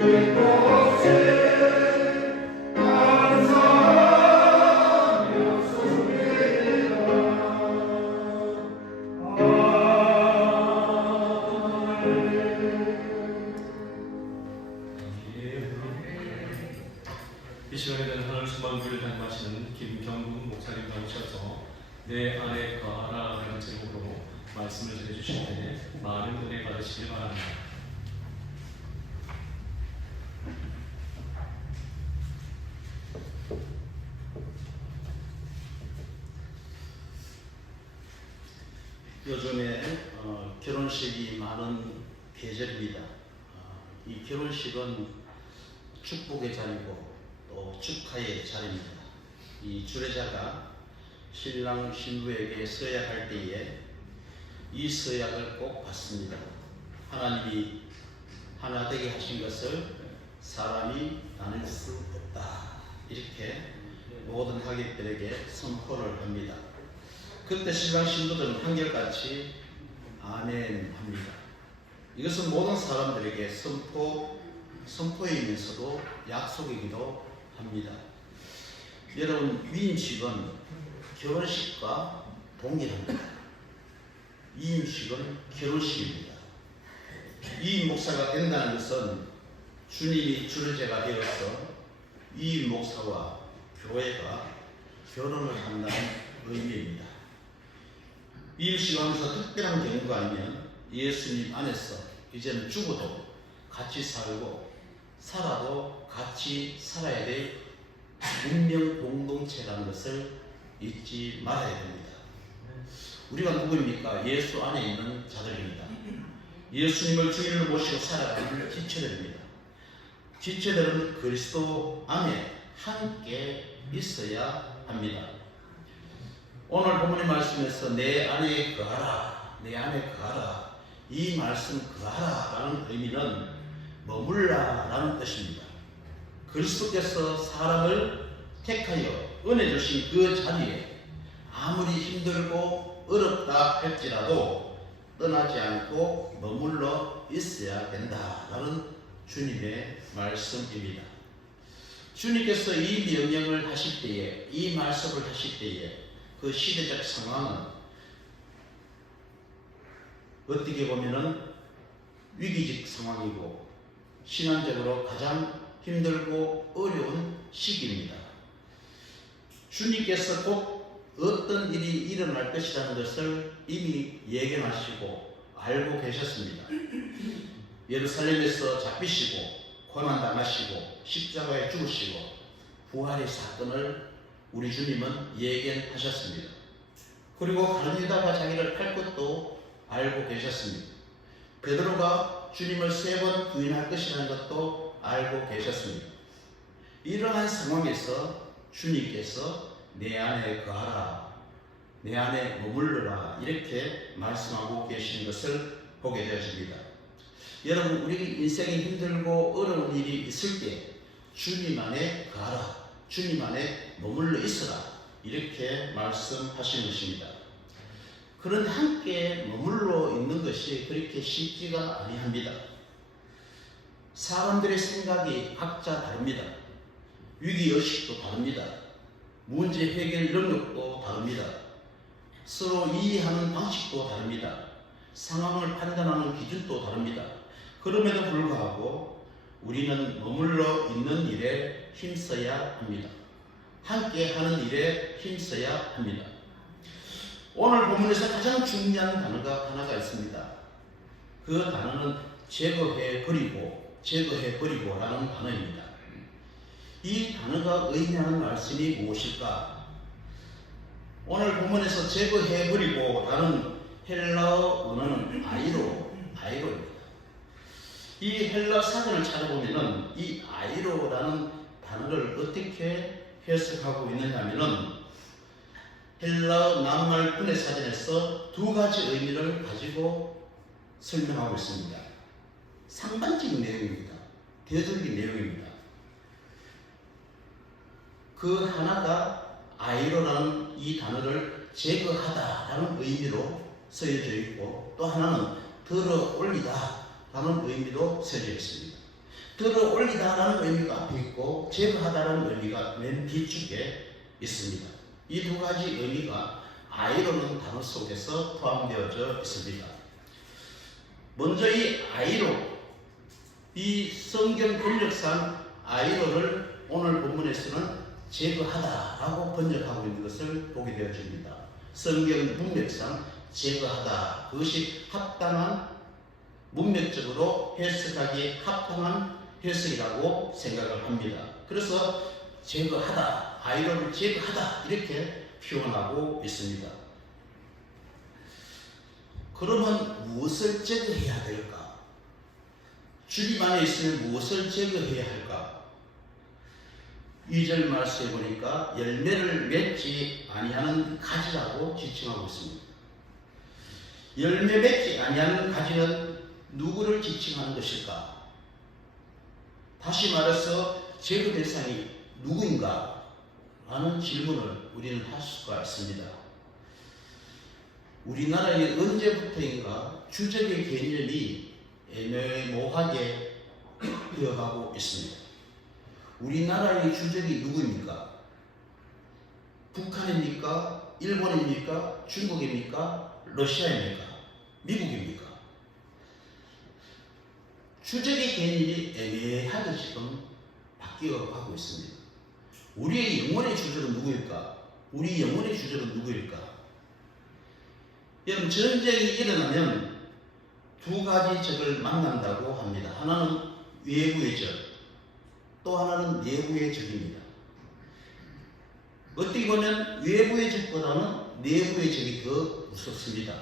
이 시간에는 하늘 수만교를 담임하시는 김경국 목사님 나오셔서 내 안에 거하라 라는 제목으로 말씀을 전해주실 텐데 많은 은혜 받으시길 바랍니다. 요즘에 결혼식이 많은 계절입니다. 이 결혼식은 축복의 자리고 또 축하의 자리입니다. 이 주례자가 신랑 신부에게 서야 할 때에 이 서약을 꼭 받습니다. 하나님이 하나 되게 하신 것을 사람이 나눌 수 없다. 이렇게 모든 하객들에게 선포를 합니다. 그때 신랑 신부들은 한결같이 아멘 합니다. 이것은 모든 사람들에게 선포이면서도 약속이기도 합니다. 여러분, 위임식은 결혼식과 동일합니다. 위임식은 결혼식입니다. 위임 목사가 된다는 것은 주님이 주례자가 되어서 위임 목사와 교회가 결혼을 한다는 의미입니다. 위임식 하면서 특별한 경우가 아니면 예수님 안에서 이제는 죽어도 같이 살고 살아도 같이 살아야 될 운명 공동체라는 것을 잊지 말아야 됩니다. 우리가 누구입니까? 예수 안에 있는 자들입니다. 예수님을 주인으로 모시고 살아가는 지체들입니다. 지체들은 그리스도 안에 함께 있어야 합니다. 오늘 본문의 말씀에서 내 안에 거하라, 내 안에 거하라, 이 말씀 거하라 라는 의미는 머물라 라는 뜻입니다. 그리스도께서 사람을 택하여 은혜 주신 그 자리에 아무리 힘들고 어렵다 할지라도 떠나지 않고 머물러 있어야 된다라는 주님의 말씀입니다. 주님께서 이 명령을 하실 때에, 이 말씀을 하실 때에 그 시대적 상황은 어떻게 보면은 위기적 상황이고 신앙적으로 가장 힘들고 어려운 시기입니다. 주님께서 꼭 어떤 일이 일어날 것이라는 것을 이미 예견하시고 알고 계셨습니다. 예루살렘에서 잡히시고 고난당하시고 십자가에 죽으시고 부활의 사건을 우리 주님은 예견하셨습니다. 그리고 가룟 유다가 자기를 팔 것도 알고 계셨습니다. 베드로가 주님을 3번 부인할 것이라는 것도 알고 계셨습니다. 이러한 상황에서 주님께서 내 안에 거하라, 내 안에 머물러라 이렇게 말씀하고 계시는 것을 보게 되어집니다. 여러분, 우리 인생이 힘들고 어려운 일이 있을 때 주님 안에 거하라, 주님 안에 머물러 있어라 이렇게 말씀하신 것입니다. 그런데 함께 머물러 있는 것이 그렇게 쉽지가 아니합니다. 사람들의 생각이 각자 다릅니다. 위기의식도 다릅니다. 문제 해결 능력도 다릅니다. 서로 이해하는 방식도 다릅니다. 상황을 판단하는 기준도 다릅니다. 그럼에도 불구하고 우리는 머물러 있는 일에 힘써야 합니다. 함께 하는 일에 힘써야 합니다. 오늘 본문에서 가장 중요한 단어가 하나가 있습니다. 그 단어는 제거해버리고 라는 단어입니다. 이 단어가 의미하는 말씀이 무엇일까? 오늘 본문에서 제거해버리고 라는 헬라어 원어는 아이로입니다. 이 헬라 사전을 찾아보면은 이 아이로라는 단어를 어떻게 해석하고 있느냐 하면은 헬라 낱말 분해 사전에서 2가지 의미를 가지고 설명하고 있습니다. 상반적인 내용입니다. 대절적인 내용입니다. 그 하나가 아이로라는 이 단어를 제거하다라는 의미로 쓰여져 있고 또 하나는 들어 올리다라는 의미로 쓰여져 있습니다. 들어 올리다라는 의미가 앞에 있고 제거하다라는 의미가 맨 뒤쪽에 있습니다. 이 두 가지 의미가 아이로는 단어 속에서 포함되어져 있습니다. 먼저 이 아이로, 이 성경 번역상 아이로를 오늘 본문에서는 제거하다라고 번역하고 있는 것을 보게 되어집니다. 성경 문맥상 제거하다, 그것이 합당한, 문맥적으로 해석하기에 합당한 해석이라고 생각을 합니다. 그래서 제거하다, 아이로를 제거하다 이렇게 표현하고 있습니다. 그러면 무엇을 제거해야 될까? 주님 안에 있으면 무엇을 제거해야 할까? 2절 말씀에 보니까 열매를 맺지 아니하는 가지라고 지칭하고 있습니다. 열매 맺지 아니하는 가지는 누구를 지칭하는 것일까? 다시 말해서 제거 대상이 누구인가? 라는 질문을 우리는 할 수가 있습니다. 우리나라에 언제부터인가 주적의 개념이 애매모호하게 되어가고 있습니다. 우리나라의 주적이 누구입니까? 북한입니까? 일본입니까? 중국입니까? 러시아입니까? 미국입니까? 주적의 개념이 애매하게 지금 바뀌어가고 있습니다. 우리의 영혼의 주적은 누구일까? 우리 영혼의 주적은 누구일까? 여러분, 전쟁이 일어나면 두 가지 적을 만난다고 합니다. 하나는 외부의 적, 또 하나는 내부의 적입니다. 어떻게 보면 외부의 적보다는 내부의 적이 더 무섭습니다.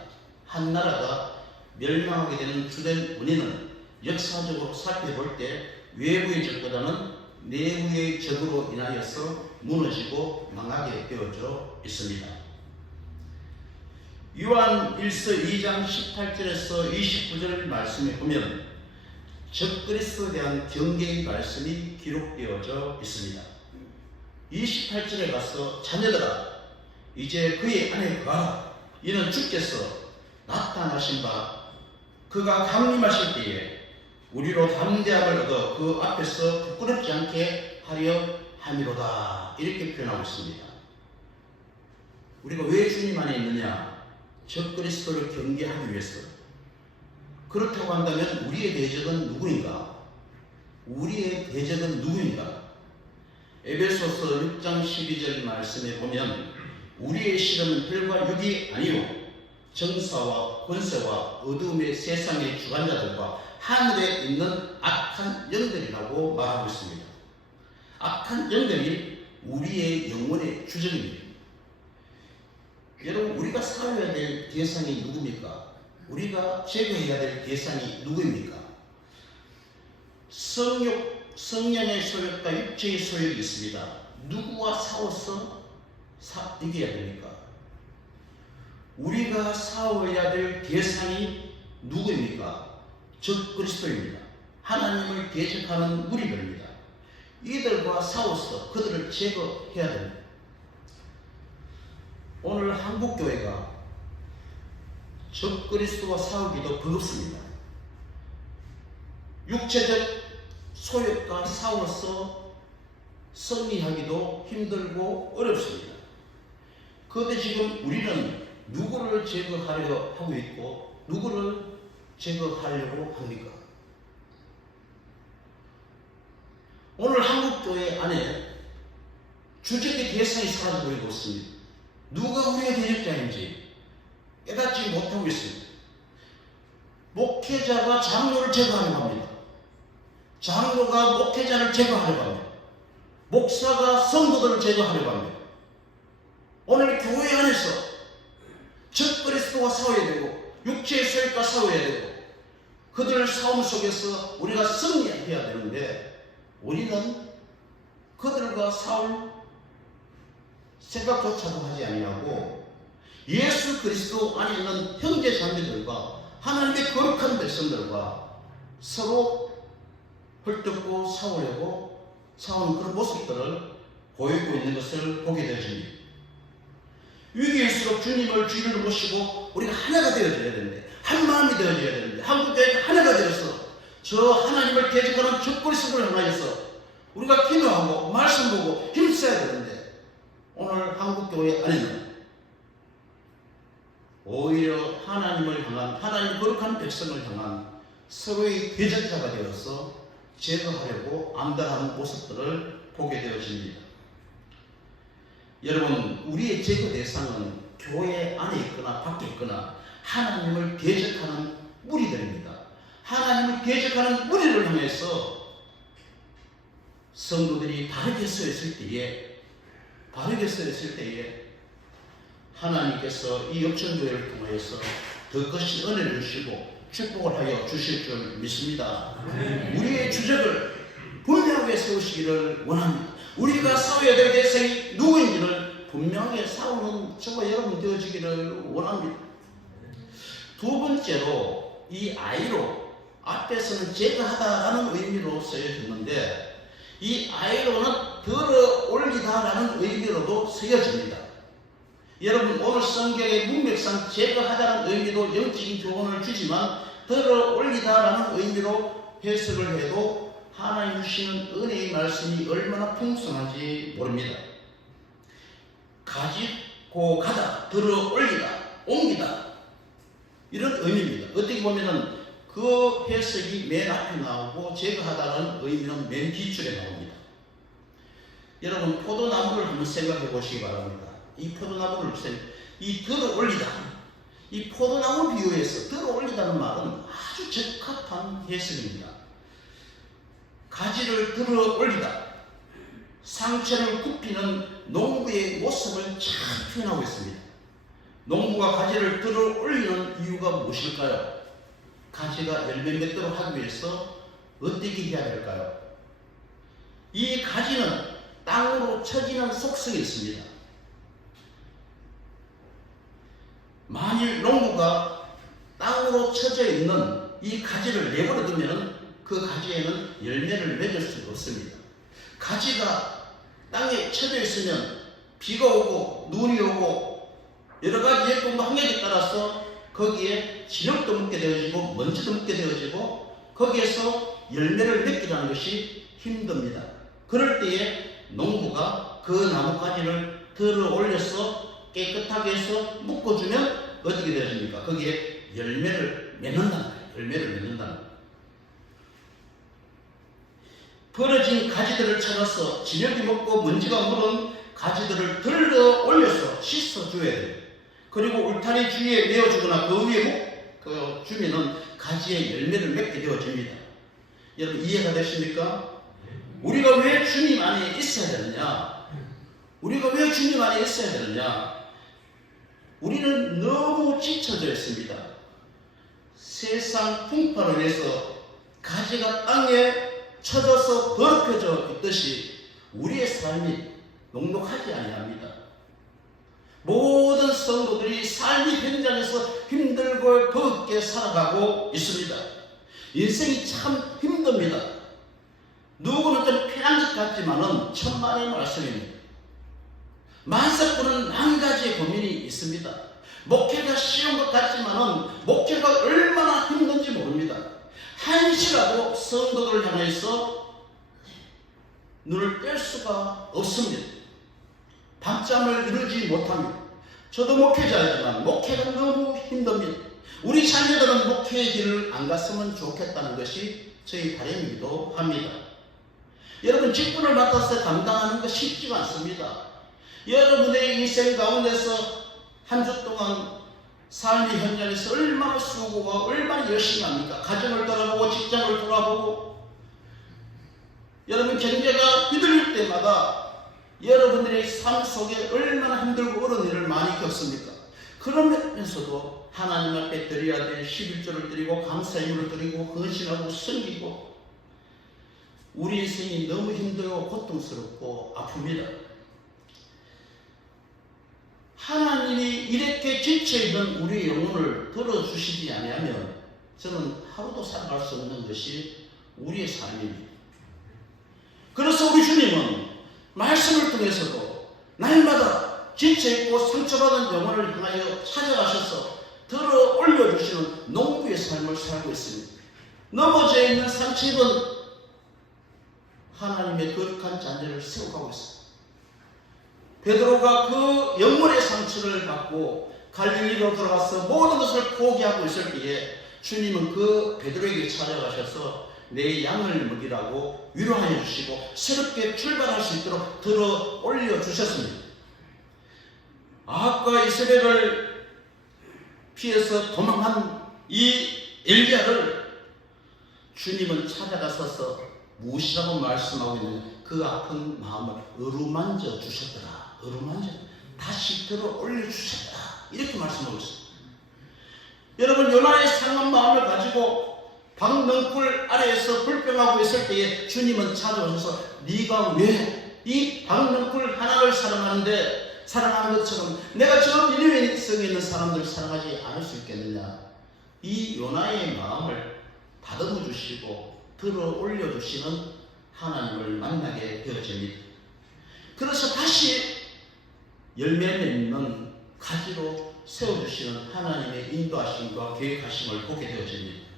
한 나라가 멸망하게 되는 주된 원인은 역사적으로 살펴볼 때 외부의 적보다는 내부의 적으로 인하여서 무너지고 망하게 되어져 있습니다. 요한 1서 2장 18절에서 29절 말씀에 보면 적그리스도에 대한 경계의 말씀이 기록되어져 있습니다. 28절에 가서 자녀들아 이제 그의 안에 거하라. 이는 주께서 나타나신 바 그가 강림하실 때에 우리로 담대함을 얻어 그 앞에서 부끄럽지 않게 하려 함이로다. 이렇게 표현하고 있습니다. 우리가 왜 주님 안에 있느냐? 적그리스도를 경계하기 위해서. 그렇다고 한다면 우리의 대적은 누구인가? 우리의 대적은 누구인가? 에베소서 6장 12절 말씀에 보면 우리의 실험은 혈과 육이 아니요 정사와 권세와 어두움의 세상의 주관자들과 하늘에 있는 악한 영들이라고 말하고 있습니다. 악한 영들이 우리의 영혼의 주적입니다. 여러분, 우리가 싸워야 될 대상이 누굽니까? 우리가 제거해야 될 대상이 누구입니까? 성령의 소욕과 육체의 소욕이 있습니다. 누구와 싸워서 이겨야 됩니까? 우리가 싸워야 될 대상이 누구입니까? 적그리스도입니다. 하나님을 대적하는 무리들입니다. 이들과 싸워서 그들을 제거해야 됩니다. 오늘 한국교회가 적그리스도와 싸우기도 버겁습니다. 육체적 소욕과 싸워서 승리하기도 힘들고 어렵습니다. 그런데 지금 우리는 누구를 제거하려 하고 있고 누구를 제거하려고 합니까? 오늘 한국교회 안에 주적의 대상이 사라져버리고 있습니다. 누가 우리의 대적자인지 깨닫지 못하고 있습니다. 목회자가 장로를 제거하려고 합니다. 장로가 목회자를 제거하려고 합니다. 목사가 성도들을 제거하려고 합니다. 오늘 교회 안에서 적그리스도와 싸워야 되고 육체의 소욕과 싸워야 되고 그들 싸움 속에서 우리가 승리해야 되는데 우리는 그들과 싸울 생각조차도 하지 아니하고 예수 그리스도 안에 있는 형제 자매들과 하나님의 거룩한 백성들과 서로 헐뜯고 싸우려고 싸우는 그런 모습들을 보이고 있는 것을 보게 되어집니다. 위기일수록 주님을 주인으로 모시고 우리가 하나가 되어져야 되는데 한 마음이 되어져야 되는데 한국교회가 하나가 되어서 저 하나님을 대적하는 저 그리스도를 향하여서 우리가 기도하고 말씀 보고 힘써야 되는데 오늘 한국교회 안에는 오히려 하나님을 향한 하나님 거룩한 백성을 향한 서로의 대적자가 되어서 제거하려고 암달하는 모습들을 보게 되어집니다. 여러분, 우리의 제거 대상은 교회 안에 있거나 밖에 있거나 하나님을 대적하는 무리들입니다. 하나님을 대적하는 무리를 향해서 성도들이 바르게 서 있을 때에 하나님께서 이 역전교회를 통하여서 더 크신 은혜를 주시고 축복을 하여 주실 줄 믿습니다. 우리의 주적을 분명하게 세우시기를 원합니다. 우리가 싸워야 될 대상이 누구인지를 분명하게 싸우는 저와 여러분 되어지기를 원합니다. 두 번째로 이 아이로 앞에서는 제거하다라는 의미로 쓰여졌는데 이 아이로는 들어 올리다라는 의미로도 쓰여집니다. 여러분, 오늘 성경의 문맥상 제거하다는 의미로 영적인 교훈을 주지만 들어 올리다라는 의미로 해석을 해도 하나님 주시는 은혜의 말씀이 얼마나 풍성한지 모릅니다. 가지고 가다, 들어 올리다, 옮기다 이런 의미입니다. 어떻게 보면은 그 해석이 맨 앞에 나오고 제거하다는 의미는 맨 뒤줄에 나옵니다. 여러분, 포도나무를 한번 생각해 보시기 바랍니다. 이 포도나무를 이 들어 올리다, 이 포도나무 비유에서 들어 올리다는 말은 아주 적합한 해석입니다. 가지를 들어 올리다, 상처를 굽히는 농부의 모습을 잘 표현하고 있습니다. 농부가 가지를 들어 올리는 이유가 무엇일까요? 가지가 열매 맺도록 하기 위해서 어떻게 해야 될까요? 이 가지는 땅으로 쳐지는 속성이 있습니다. 만일 농부가 땅으로 쳐져 있는 이 가지를 내버려 두면 그 가지에는 열매를 맺을 수가 없습니다. 가지가 땅에 쳐져 있으면 비가 오고 눈이 오고 여러 가지 예쁜 환경에 따라서 거기에 진흙도 묻게 되어지고 먼지도 묻게 되어지고 거기에서 열매를 맺기라는 것이 힘듭니다. 그럴 때에 농부가 그 나뭇가지를 들어 올려서 깨끗하게 해서 묶어주면 어떻게 되어집니까? 거기에 열매를 맺는다는 거예요. 열매를 맺는다는 거예요. 벌어진 가지들을 찾아서 진흙이 먹고 먼지가 묻은 가지들을 들어 올려서 씻어줘야 돼요. 그리고 울타리 주위에 메어주거나 그 위에 주면은 가지에 열매를 맺게 되어집니다. 여러분, 이해가 되십니까? 우리가 왜 주님 안에 있어야 되느냐? 우리가 왜 주님 안에 있어야 되느냐? 우리는 너무 지쳐져 있습니다. 세상 풍파로 인해서 가지가 땅에 쳐져서 더럽혀져 있듯이 우리의 삶이 녹록하지 아니합니다. 모든 성도들이 삶의 현장에서 힘들고 더럽게 살아가고 있습니다. 인생이 참 힘듭니다. 누구는 좀 편한 것 같지만은 천만의 말씀입니다. 만사꾼은 만 가지의 고민이 있습니다. 목회가 쉬운 것 같지만은 목회가 얼마나 힘든지 모릅니다. 한시라도 성도들을 향해서 눈을 뗄 수가 없습니다. 밤잠을 이루지 못합니다. 저도 목회자이지만 목회가 너무 힘듭니다. 우리 자녀들은 목회의 길을 안 갔으면 좋겠다는 것이 저희 바람이기도 합니다. 여러분, 직분을 맡아서 감당하는 것 쉽지가 않습니다. 여러분의 인생 가운데서 한 주 동안 삶의 현장에서 얼마나 수고가 얼마나 열심히 합니까? 가정을 돌아보고 직장을 돌아보고 여러분 경제가 휘둘릴 때마다 여러분들의 삶 속에 얼마나 힘들고 어려운 일을 많이 겪습니까? 그러면서도 하나님 앞에 드려야 될 11조를 드리고 감사의물을 드리고 헌신하고 섬기고 우리 인생이 너무 힘들고 고통스럽고 아픕니다. 하나님이 이렇게 지쳐있는 우리 영혼을 들어주시지 아니하면 저는 하루도 살아갈 수 없는 것이 우리의 삶입니다. 그래서 우리 주님은 말씀을 통해서도 날마다 지쳐있고 상처받은 영혼을 향하여 찾아가셔서 들어 올려주시는 농부의 삶을 살고 있습니다. 넘어져 있는 상처 입은 하나님의 거룩한 잔재를 세워가고 있습니다. 베드로가 그 영혼의 상처를 받고 갈릴리로 돌아가서 모든 것을 포기하고 있을 때에 주님은 그 베드로에게 찾아가셔서 내 양을 먹이라고 위로하여 주시고 새롭게 출발할 수 있도록 들어 올려 주셨습니다. 아합과 이세벨을 피해서 도망한 이 엘리야를 주님은 찾아가서서 무엇이라고 말씀하고 있느냐, 그 아픈 마음을 어루만져 주셨더라. 어루만져 다시 들어 올려 주셨더라. 이렇게 말씀하고 있습니다. 여러분, 요나의 상한 마음을 가지고 방명불 아래에서 불평하고 있을 때에 주님은 찾아오셔서 네가 왜 이 방명불 하나를 사랑하는 것처럼 내가 저 니느웨 성에 있는 사람들을 사랑하지 않을 수 있겠느냐. 이 요나의 마음을 다듬어 주시고 들어 올려 주시는 하나님을 만나게 되어집니다. 그래서 다시 열매 맺는 가지로 세워주시는 하나님의 인도하심과 계획하심을 보게 되어집니다.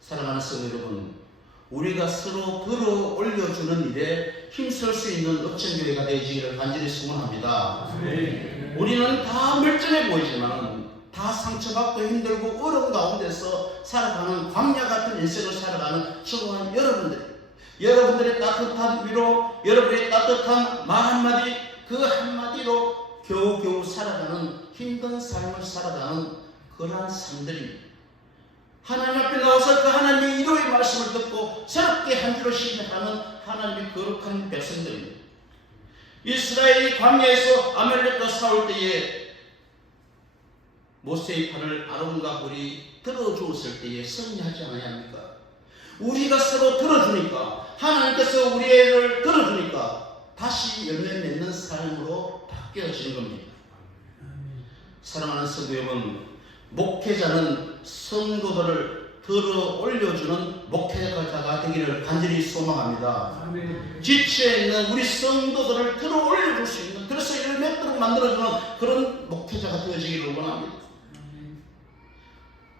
사랑하는 성도 여러분, 우리가 서로 들어 올려주는 일에 힘쓸 수 있는 업천교회가 되어지기를 간절히 소원합니다. 우리는 다 멀쩡해 보이지만 다 상처받고 힘들고 어려운 가운데서 살아가는 광야 같은 인생을 살아가는 소중한 여러분들의 따뜻한 위로, 여러분의 따뜻한 말 한마디, 그 한마디로 겨우겨우 살아가는 힘든 삶을 살아가는 그러한 삶들입니다. 하나님 앞에 나와서 그 하나님의 위로의 말씀을 듣고 새롭게 한 주를 시작하는 하나님의 거룩한 백성들입니다. 이스라엘이 광야에서 아말렉과 싸울 때에 모세의 팔을 아론과 홀이 들어주었을 때에 승리하지 않았습니까? 우리가 서로 들어주니까, 하나님께서 우리를 들어주니까 다시 열매 맺는 삶으로 바뀌어지는 겁니다. 사랑하는 성도 여러분, 목회자는 성도들을 들어 올려주는 목회자가 되기를 간절히 소망합니다. 지치에 있는 우리 성도들을 들어 올려줄 수 있는, 그래서 열매 맺도록 만들어주는 그런 목회자가 되어지기를 원합니다.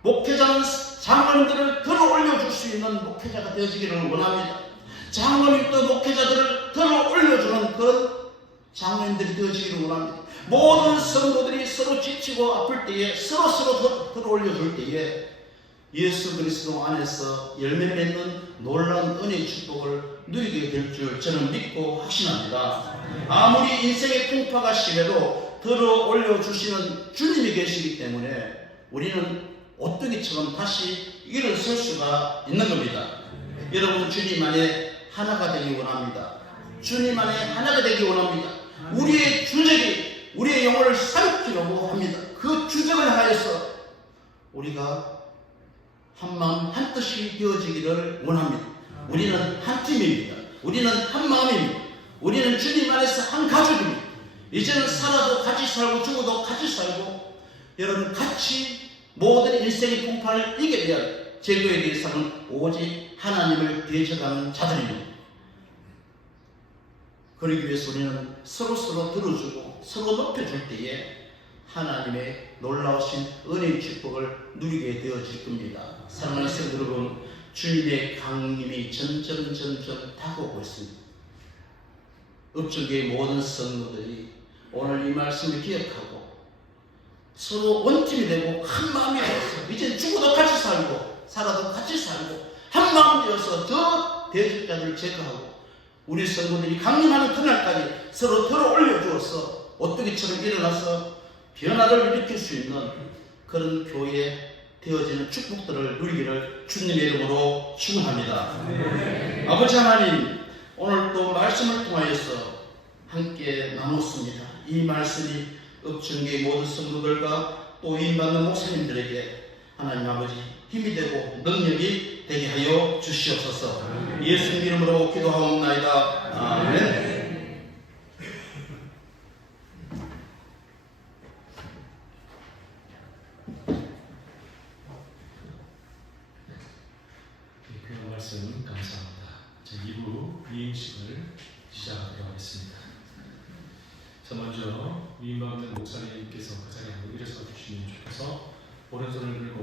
목회자는 장로님들을 들어 올려줄 수 있는 목회자가 되어지기를 원합니다. 장로님도 목회자들을 들어 올려주는 그런 장로님들이 되어지기를 원합니다. 모든 성도들이 서로 지치고 아플 때에 서로 들어 올려줄 때에 예수 그리스도 안에서 열매 맺는 놀라운 은혜의 축복을 누리게 될 줄 저는 믿고 확신합니다. 아무리 인생의 풍파가 심해도 들어 올려주시는 주님이 계시기 때문에 우리는 오뚜기처럼 다시 일어설 수가 있는 겁니다. 여러분, 주님 안에 하나가 되기 원합니다. 주님 안에 하나가 되기 원합니다. 우리의 주적이 우리의 영혼을 삼키려고 합니다. 그 주적을 하여서 우리가 한 마음 한 뜻이 되어지기를 원합니다. 우리는 한 팀입니다. 우리는 한 마음입니다. 우리는 주님 안에서 한 가족입니다. 이제는 살아도 같이 살고 죽어도 같이 살고, 여러분 같이 모든 인생의 풍파를 이겨내야 제거에 대해서는 오직 하나님을 대적하는 자들입니다. 그러기 위해서 우리는 서로 들어주고 서로 높여줄 때에 하나님의 놀라우신 은혜의 축복을 누리게 되어질 겁니다. 사랑하는 성도 여러분, 주님의 강림이 점점 다가오고 있습니다. 읍중교의 모든 성도들이 오늘 이 말씀을 기억하고 서로 원팀이 되고 한 마음이 되어서 이제 죽어도 같이 살고 살아도 같이 살고 한 마음 되어서 저 대적자들을 제거하고 우리 성도들이 강림하는 그날까지 서로 들어 올려주어서 오뚜기처럼 일어나서 변화를 일으킬 수 있는 그런 교회 되어지는 축복들을 누리기를 주님의 이름으로 축원합니다. 아버지 하나님, 오늘 또 말씀을 통하여서 함께 나눴습니다. 이 말씀이 읍중교의 모든 성도들과 또 인받는 목사님들에게 하나님 아버지 힘이 되고 능력이 되게 하여 주시옵소서. 예수님 이름으로 기도하옵나이다. 아멘. 귀한 말씀 감사합니다. 자, 2부 위임식을 시작하도록 하겠습니다. 자, 먼저 위임받는 목사님께서 그 자리에 일어서 주시면 좋겠어 오른손을 들고